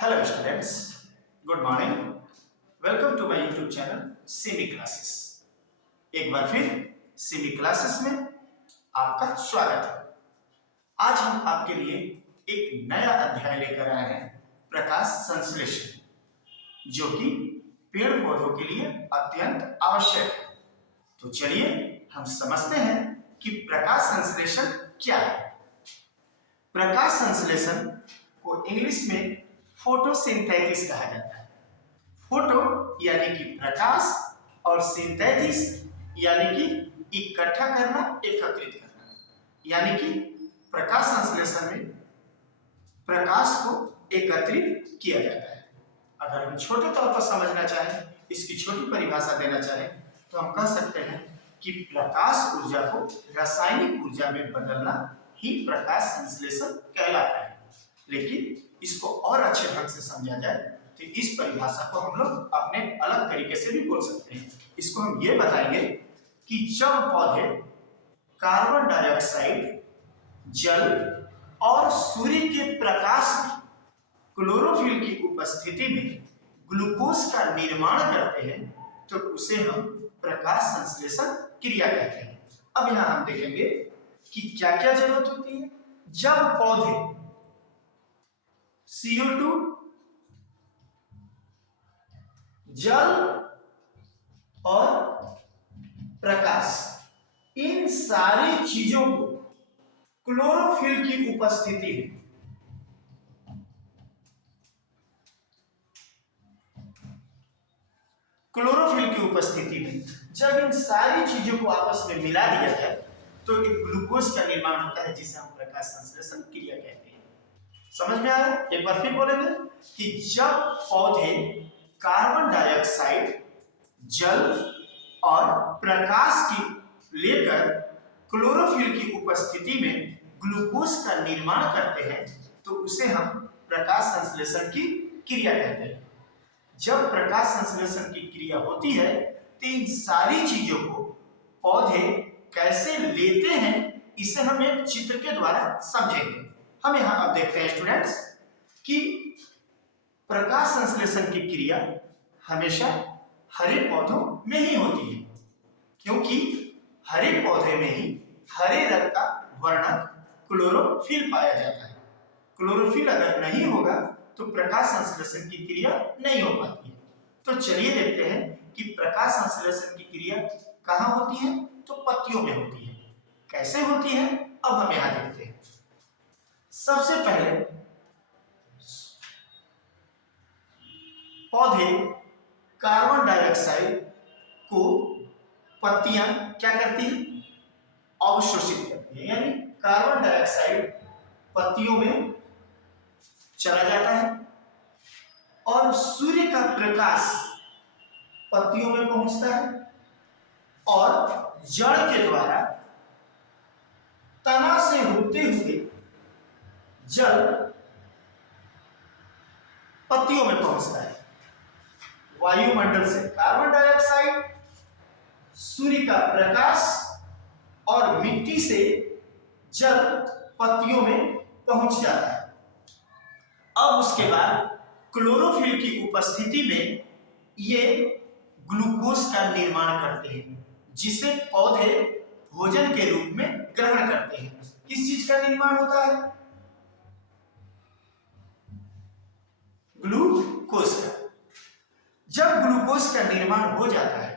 Hello students, good morning. Welcome to my YouTube channel semi classes. एक बार फिर semi classes में आपका स्वागत है। आज हम आपके लिए एक नया अध्याय लेकर आए हैं, प्रकाश संश्लेषण, जो कि पेड़ पौधों के लिए अत्यंत आवश्यक है। तो चलिए हम समझते हैं कि प्रकाश संश्लेषण क्या है। प्रकाश संश्लेषण को इंग्लिश में फोटोसिंथेसिस कहा जाता है। फोटो यानी कि प्रकाश और सिंथेसिस यानी कि इकट्ठा करना, एकत्रित करना, यानी कि प्रकाश संश्लेषण में प्रकाश को एकत्रित किया जाता है। अगर हम छोटे तौर पर समझना चाहें, इसकी छोटी परिभाषा देना चाहें, तो हम कह सकते हैं कि प्रकाश ऊर्जा को रासायनिक ऊर्जा में बदलना ही प्रकाश संश्लेषण कहलाता है। लेकिन इसको और अच्छे ढंग से समझा जाए तो इस परिभाषा को हम लोग अपने अलग तरीके से भी बोल सकते हैं। इसको हम ये बताएंगे कि जब पौधे कार्बन डाइऑक्साइड, जल और सूर्य के प्रकाश में क्लोरोफिल की उपस्थिति में ग्लूकोज का निर्माण करते हैं तो उसे हम प्रकाश संश्लेषण क्रिया कहते हैं। अब यहां हम देखेंगे कि क्या क्या जरूरत होती है जब पौधे CO2, जल और प्रकाश, इन सारी चीजों को क्लोरोफिल की उपस्थिति में जब इन सारी चीजों को आपस में मिला दिया जाए तो एक ग्लूकोज का निर्माण होता है, जिसे हम प्रकाश संश्लेषण क्रिया कहते हैं। समझ में आया? एक बार फिर बोलेंगे कि जब पौधे कार्बन डाइऑक्साइड, जल और प्रकाश की लेकर क्लोरोफिल की उपस्थिति में ग्लूकोज का निर्माण करते हैं तो उसे हम प्रकाश संश्लेषण की क्रिया कहते हैं। जब प्रकाश संश्लेषण की क्रिया होती है तो इन सारी चीजों को पौधे कैसे लेते हैं, इसे हम एक चित्र के द्वारा समझेंगे। हम यहां अब देखते हैं स्टूडेंट्स कि प्रकाश संश्लेषण की क्रिया हमेशा हरे पौधों में ही होती है, क्योंकि हरे पौधे में ही हरे रंग का वर्णक क्लोरोफिल पाया जाता है। क्लोरोफिल अगर नहीं होगा तो प्रकाश संश्लेषण की क्रिया नहीं हो पाती है। तो चलिए देखते हैं कि प्रकाश संश्लेषण की क्रिया कहां होती है, तो पत्तियों में होती है। कैसे होती है अब हम यहां देखते हैं। सबसे पहले पौधे कार्बन डाइऑक्साइड को पत्तियां क्या करती हैं, अवशोषित करती हैं, यानी कार्बन डाइऑक्साइड पत्तियों में चला जाता है और सूर्य का प्रकाश पत्तियों में पहुंचता है और जड़ के द्वारा तना से होते हुए जल पत्तियों में पहुंचता है। वायुमंडल से कार्बन डाइऑक्साइड, सूर्य का प्रकाश और मिट्टी से जल पत्तियों में पहुंच जाता है। अब उसके बाद क्लोरोफिल की उपस्थिति में ये ग्लूकोज का निर्माण करते हैं, जिसे पौधे भोजन के रूप में ग्रहण करते हैं। किस चीज का निर्माण होता है? ग्लूकोज का। जब ग्लूकोज का निर्माण हो जाता है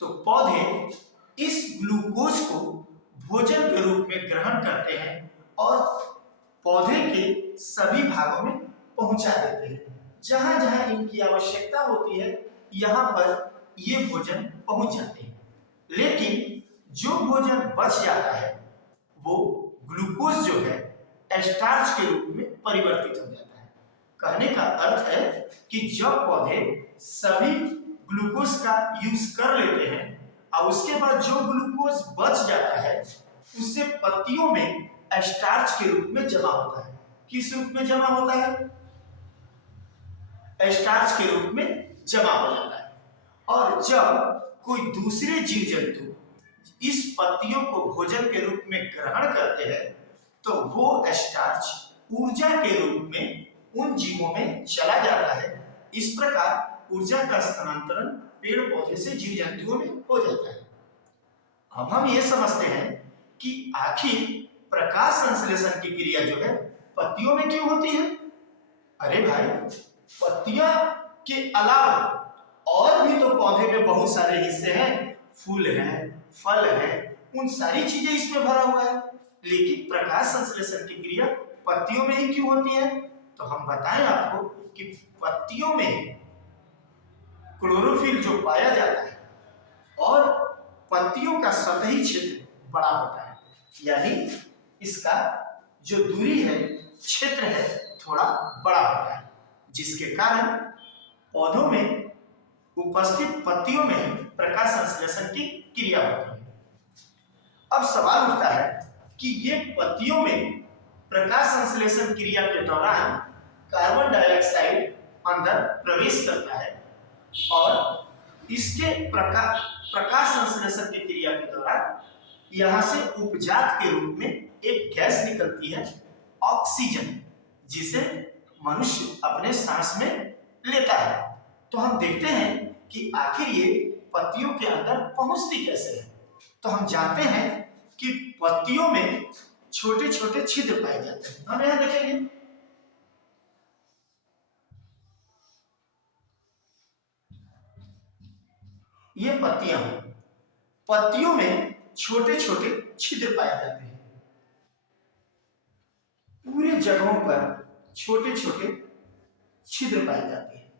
तो पौधे इस ग्लूकोज को भोजन के रूप में ग्रहण करते हैं और पौधे के सभी भागों में पहुंचा देते हैं। जहां जहां इनकी आवश्यकता होती है यहां पर ये भोजन पहुंच जाते हैं। लेकिन जो भोजन बच जाता है वो ग्लूकोज जो है स्टार्च के रूप में परिवर्तित हो जाता है। कहने का अर्थ है कि जब पौधे सभी ग्लूकोज का यूज कर लेते हैं और उसके बाद जो ग्लूकोज बच जाता है उससे पत्तियों में स्टार्च के रूप में जमा होता है। किस रूप में जमा होता है? स्टार्च के रूप में जमा हो जाता है। और जब कोई दूसरे जीव जंतु इस पत्तियों को भोजन के रूप में ग्रहण करते हैं तो वो स्टार्च ऊर्जा के रूप में उन जीवों में चला जाता है। इस प्रकार ऊर्जा का स्थानांतरण पेड़ पौधे से जीव जंतुओं में हो जाता है। अब हम ये समझते हैं कि आखिर प्रकाश संश्लेषण की क्रिया जो है पत्तियों में क्यों होती है। अरे भाई, पत्तियां के अलावा और भी तो पौधे में बहुत सारे हिस्से हैं, फूल है, फल है, उन सारी चीजें इसमें भरा हुआ है, लेकिन प्रकाश संश्लेषण की क्रिया पत्तियों में ही क्यों होती है। तो हम बताएं आपको कि पत्तियों में क्लोरोफिल जो पाया जाता है और पत्तियों का सतही क्षेत्र बड़ा होता है, यानी इसका जो दूरी है, क्षेत्र है, थोड़ा बड़ा होता है, जिसके कारण पौधों में उपस्थित पत्तियों में प्रकाश संश्लेषण की क्रिया होती है। अब सवाल उठता है कि ये पत्तियों में प्रकाश संश्लेषण क्रिया के दौरान कार्बन डाइऑक्साइड अंदर प्रवेश करता है और इसके प्रकाश संश्लेषण की क्रिया के दौरान यहां से उपजात के रूप में एक गैस निकलती है, ऑक्सीजन, जिसे मनुष्य अपने सांस में लेता है। तो हम देखते हैं कि आखिर ये पत्तियों के अंदर पहुंचती कैसे है। तो हम जानते हैं कि पत्तियों में छोटे छोटे छिद्र पाए जाते हैं। हम यहां देखेंगे, ये पत्तियां, पत्तियों में छोटे छोटे छिद्र पाए जाते हैं। पूरे जगहों पर छोटे छोटे छिद्र पाए जाते हैं,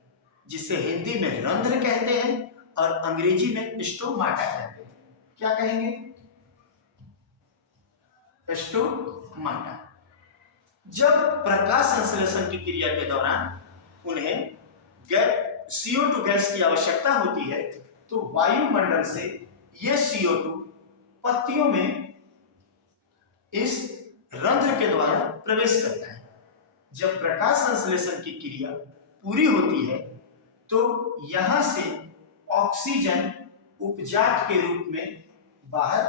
जिसे हिंदी में रंध्र कहते हैं और अंग्रेजी में स्टोमाटा कहते हैं। क्या कहेंगे? स्टोमाटा। जब प्रकाश संश्लेषण की क्रिया के दौरान उन्हें CO2 गैस की आवश्यकता होती है, तो वायुमंडल से ये CO2 पत्तियों में इस रंध्र के द्वारा प्रवेश करता है। जब प्रकाश संश्लेषण की क्रिया पूरी होती है तो यहां से ऑक्सीजन उपजात के रूप में बाहर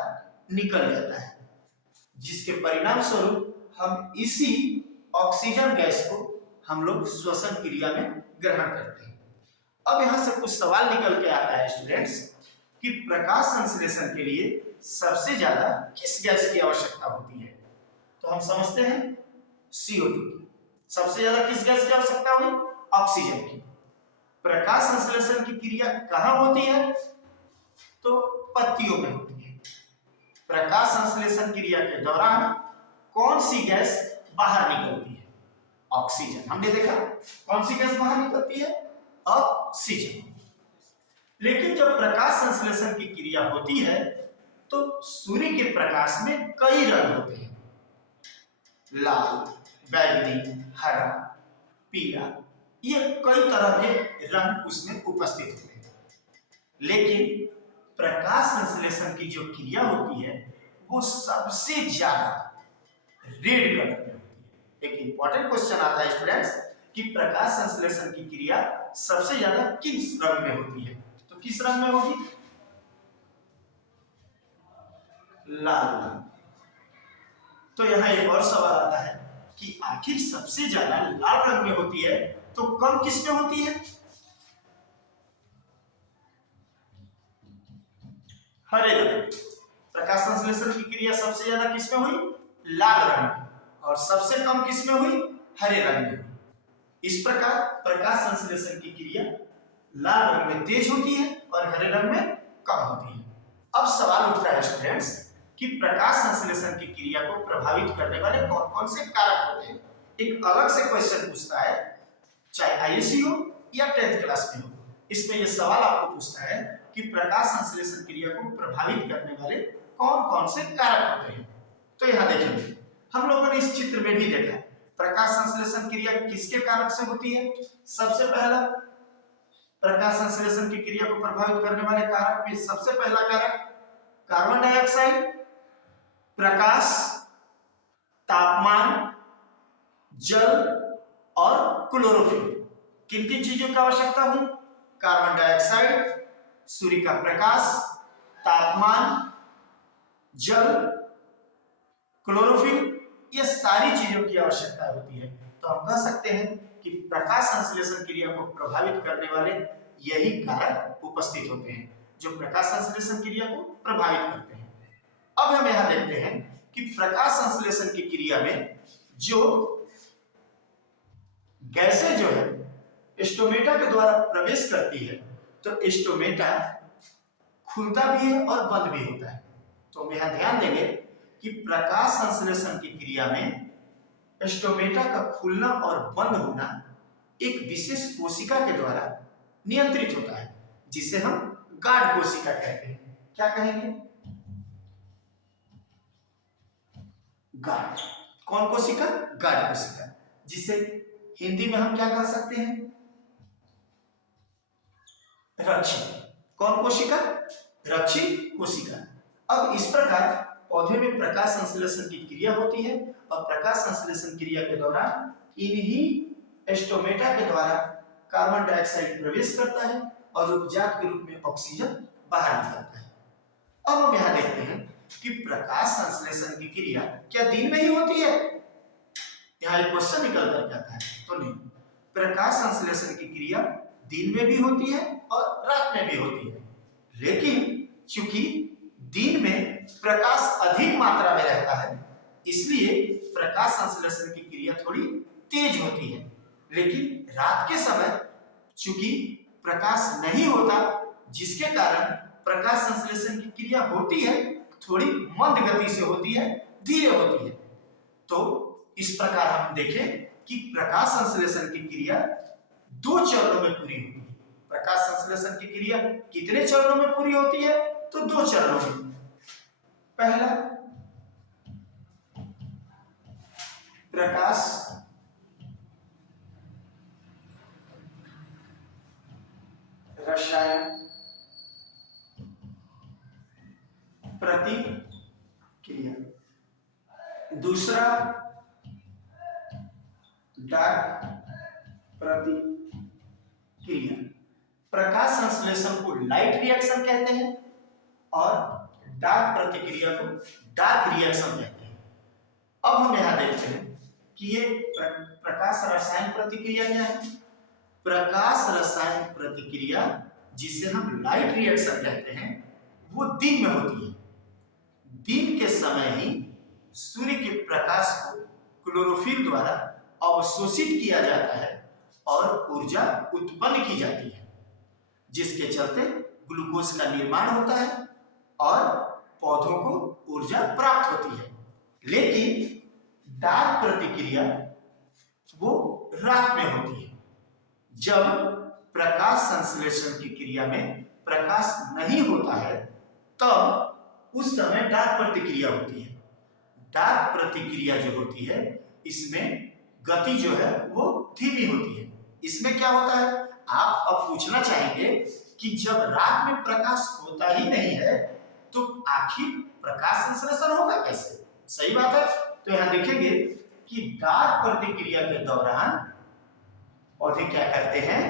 निकल जाता है, जिसके परिणाम स्वरूप हम इसी ऑक्सीजन गैस को हम लोग श्वसन क्रिया में ग्रहण करते हैं। अब यहां से कुछ सवाल निकल के आता है स्टूडेंट्स कि प्रकाश संश्लेषण के लिए सबसे ज्यादा किस गैस की आवश्यकता होती है। तो हम समझते हैं CO2 की। सबसे ज्यादा किस गैस की आवश्यकता हुई? ऑक्सीजन की। प्रकाश संश्लेषण की क्रिया कहां होती है? तो पत्तियों में होती है। प्रकाश संश्लेषण क्रिया के दौरान कौन सी गैस बाहर निकलती है? ऑक्सीजन। हमने देखा कौन सी गैस बाहर निकलती है? ऑक्सीजन। लेकिन जब प्रकाश संश्लेषण की क्रिया होती है तो सूर्य के प्रकाश में कई रंग होते हैं, लाल, बैगनी, हरा, पीला, ये कई तरह के रंग उसमें उपस्थित होते हैं। लेकिन प्रकाश संश्लेषण की जो क्रिया होती है वो सबसे ज्यादा रेड कलर में होती है। एक इंपॉर्टेंट क्वेश्चन आता है स्टूडेंट्स कि प्रकाश संश्लेषण की क्रिया सबसे ज्यादा किस रंग में होती है? तो किस रंग में होगी? लाल रंग। तो यहां एक और सवाल आता है कि आखिर सबसे ज्यादा लाल रंग में होती है तो कम किस में होती है? हरे रंग में। प्रकाश संश्लेषण की क्रिया सबसे ज्यादा किस में हुई? लाल रंग में। और सबसे कम किस में हुई? हरे रंग में। इस प्रकार प्रकाश संश्लेषण की क्रिया लाल रंग में तेज होती है और हरे रंग में कम होती है। अब सवाल उठता है स्टूडेंट्स कि प्रकाश संश्लेषण की क्रिया को प्रभावित करने वाले कौन कौन से कारक होते हैं। एक अलग से क्वेश्चन पूछता है, चाहे आईएससी हो या 10th क्लास में हो, इसमें यह सवाल आपको पूछता है कि प्रकाश संश्लेषण क्रिया को प्रभावित करने वाले कौन कौन से कारक होते हैं। तो यहां देखेंगे, हम लोगों ने इस चित्र में भी देखा प्रकाश संश्लेषण क्रिया किसके कारक से होती है। सबसे पहला प्रकाश संश्लेषण की क्रिया को प्रभावित करने वाले कारक में सबसे पहला कारक कार्बन डाइऑक्साइड, प्रकाश, तापमान, जल और क्लोरोफिल। किन किन चीजों की आवश्यकता हुई? कार्बन डाइऑक्साइड, सूर्य का प्रकाश, तापमान, जल, क्लोरोफिल, ये सारी चीजों की आवश्यकता होती है। तो हम कह सकते हैं कि प्रकाश संश्लेषण क्रिया को प्रभावित करने वाले यही कारक उपस्थित होते हैं जो प्रकाश संश्लेषण क्रिया को प्रभावित करते हैं। अब हम यहां देखते हैं कि प्रकाश संश्लेषण की क्रिया में जो गैसें जो है स्टोमेटा के द्वारा प्रवेश करती है, तो स्टोमेटा खुलता भी है और बंद भी होता है। तो हम यहां ध्यान देंगे कि प्रकाश संश्लेषण की क्रिया में स्टोमेटा का खुलना और बंद होना एक विशेष कोशिका के द्वारा नियंत्रित होता है, जिसे हम गार्ड कोशिका कहते हैं। क्या कहेंगे? गार्ड। कौन कोशिका? गार्ड कोशिका, जिसे हिंदी में हम क्या कह सकते हैं? रक्षी। कौन कोशिका? रक्षी कोशिका। अब इस प्रकार पौधे में प्रकाश संश्लेषण की क्रिया होती है और प्रकाश संश्लेषण क्रिया के दौरान इन्हीं स्टोमेटा के द्वारा कार्बन डाइऑक्साइड प्रवेश करता है और उपजात के रूप में ऑक्सीजन बाहर निकलता है। अब हम यहां देखते हैं कि प्रकाश संश्लेषण की क्रिया क्या दिन में ही होती है? यहाँ एक क्वेश्चन निकल कर आता है, तो नहीं। प्रकाश संश्लेषण की क्रिया दिन में भी होती है और रात में भी होती है, लेकिन चूंकि दिन में प्रकाश अधिक मात्रा में रहता है, इसलिए प्रकाश संश्लेषण की क्रिया थोड़ी तेज होती है। लेकिन रात के समय चूंकि प्रकाश नहीं होता, जिसके कारण प्रकाश संश्लेषण की क्रिया होती है थोड़ी मंद गति से होती है, धीरे होती है। तो इस प्रकार हम देखें कि प्रकाश संश्लेषण की क्रिया दो चरणों में पूरी होती है। प्रकाश संश्लेषण की क्रिया कितने चरणों में पूरी होती है? तो दो चरणों में। पहला, प्रकाश रसायन प्रतिक्रिया, दूसरा डार्क प्रतिक्रिया। प्रकाश संश्लेषण को लाइट रिएक्शन कहते हैं और डार्क प्रतिक्रिया को डार्क रिएक्शन कहते हैं। अब हम यहां देखते हैं कि ये प्रकाश रसायन प्रतिक्रिया क्या है। प्रकाश रसायन प्रतिक्रिया, जिसे हम लाइट रिएक्शन कहते हैं, वो दिन में होती है। दिन के समय ही सूर्य के प्रकाश को क्लोरोफिल द्वारा अवशोषित किया जाता है और ऊर्जा उत्पन्न की जाती है, जिसके चलते ग्लूकोज का निर्माण होता है और पौधों को ऊर्जा प्राप्त होती है। लेकिन डार्क प्रतिक्रिया वो रात में होती है, जब प्रकाश संश्लेषण की क्रिया में प्रकाश नहीं होता है, तब उस समय डार्क प्रतिक्रिया होती है। डार्क प्रतिक्रिया जो होती है, इसमें गति जो है वो धीमी होती है। इसमें क्या होता है? आप अब पूछना चाहेंगे कि जब रात में प्रकाश होता ही नहीं है, तो आखिर प्रकाश संश्लेषण होगा कैसे? सही बात है। तो यहां देखेंगे कि डार्क प्रतिक्रिया के दौरान पौधे क्या करते हैं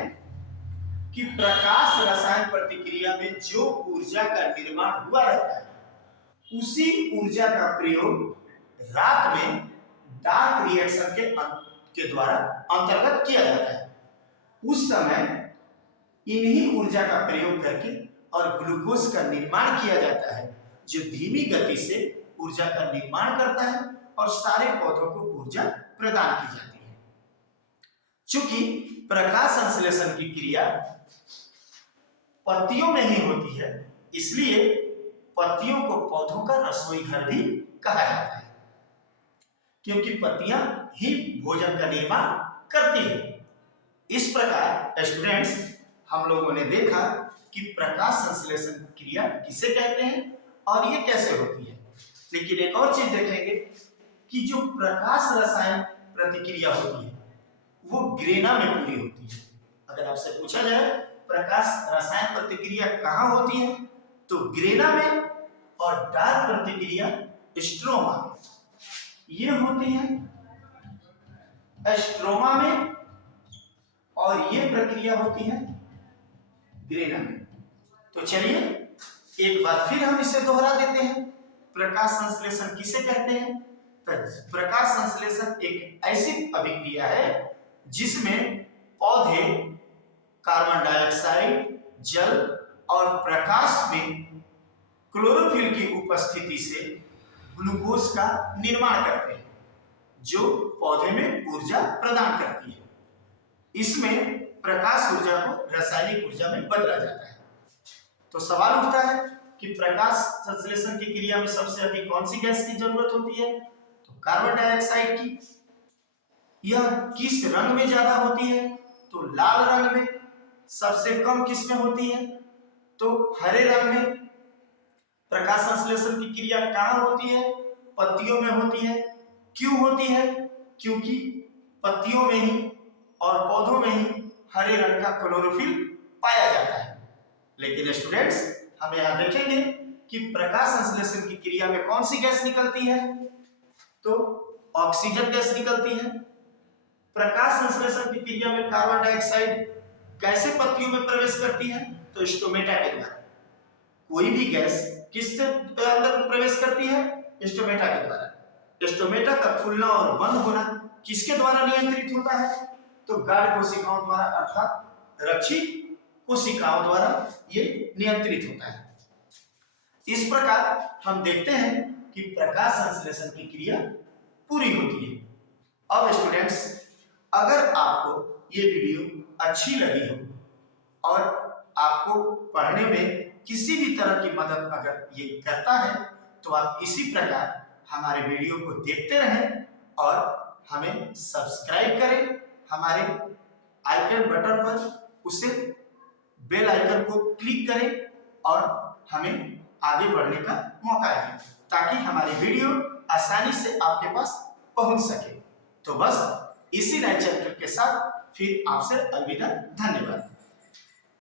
कि प्रकाश रसायन प्रतिक्रिया में जो ऊर्जा का निर्माण हुआ रहता है, उसी ऊर्जा का प्रयोग रात में डार्क रिएक्शन के द्वारा अंतर्गत किया जाता है। उस समय इन्हीं ऊर्जा का प्रयोग करके और ग्लूकोज का निर्माण किया जाता है, जो धीमी गति से ऊर्जा का निर्माण करता है और सारे पौधों को ऊर्जा प्रदान की जाती है। चूंकि प्रकाश संश्लेषण की क्रिया पत्तियों में ही होती है, इसलिए पत्तियों को पौधों का रसोई घर भी कहा जाता है, क्योंकि पत्तियां ही भोजन का निर्माण करती है। इस प्रकार स्टूडेंट्स, हम लोगों ने देखा कि प्रकाश संश्लेषण क्रिया किसे कहते हैं और ये कैसे होती है। लेकिन एक और चीज देखेंगे कि जो प्रकाश रसायन प्रतिक्रिया होती है, वो ग्रेना में पूरी होती है। अगर आपसे पूछा जाए प्रकाश रसायन प्रतिक्रिया कहाँ होती है, तो ग्रेना में, और डार्क प्रतिक्रिया स्ट्रोमा में। ये होती है स्ट्रोमा में और ये प्रक्रिया होती है ग्रेना में। तो चलिए एक बार फिर हम इसे दोहरा देते हैं। प्रकाश संश्लेषण किसे कहते हैं? प्रकाश संश्लेषण एक ऐसी अभिक्रिया है जिसमें पौधे कार्बन डाइऑक्साइड, जल और प्रकाश में क्लोरोफिल की उपस्थिति से ग्लूकोज का निर्माण करते हैं, जो पौधे में ऊर्जा प्रदान करती है। इसमें प्रकाश ऊर्जा को रासायनिक ऊर्जा में बदला जाता है। तो सवाल उठता है कि प्रकाश संश्लेषण की क्रिया में सबसे अधिक कौन सी गैस की जरूरत होती है? तो कार्बन डाइऑक्साइड की। यह किस रंग में ज्यादा होती है? तो लाल रंग में। सबसे कम किस में होती है? तो हरे रंग में। प्रकाश संश्लेषण की क्रिया कहाँ होती है? पत्तियों में होती है। क्यों होती है? क्योंकि पत्तियों में ही और पौधों में ही हरे रंग का क्लोरोफिल पाया जाता है। लेकिन स्टूडेंट्स, हम यहाँ देखेंगे कि प्रकाश संश्लेषण की क्रिया में कौन सी गैस निकलती है? तो ऑक्सीजन गैस निकलती है। प्रकाश संश्लेषण की क्रिया में कार्बन डाइऑक्साइड कैसे पत्तियों में प्रवेश करती है? तो स्टोमेटा के द्वारा। कोई भी गैस किससे अंदर प्रवेश करती है? स्टोमेटा के द्वारा। स्टोमेटा का खुलना और बंद होना किसके द्वारा नियंत्रित होता है? तो गाढ़ कोशिकाओं द्वारा, अर्थात रक्षी कोशिकाओं द्वारा ये नियंत्रित होता है। इस प्रकार हम देखते हैं कि प्रकाश संश्लेषण की क्रिया पूरी होती है। अब स्टूडेंट्स, अगर आपको ये वीडियो अच्छी लगी हो और आपको पढ़ने में किसी भी तरह की मदद अगर ये करता है, तो आप इसी प्रकार हमारे वीडियो को देखते रहें और हमें सब्सक्राइब करें। हमारे आइकन बटन पर उसे बेल आइकन को क्लिक करें और हमें आगे बढ़ने का मौका दें, ताकि हमारी वीडियो आसानी से आपके पास पहुंच सके। तो बस इसी नए चैप्टर के साथ फिर आपसे अलविदा। धन्यवाद।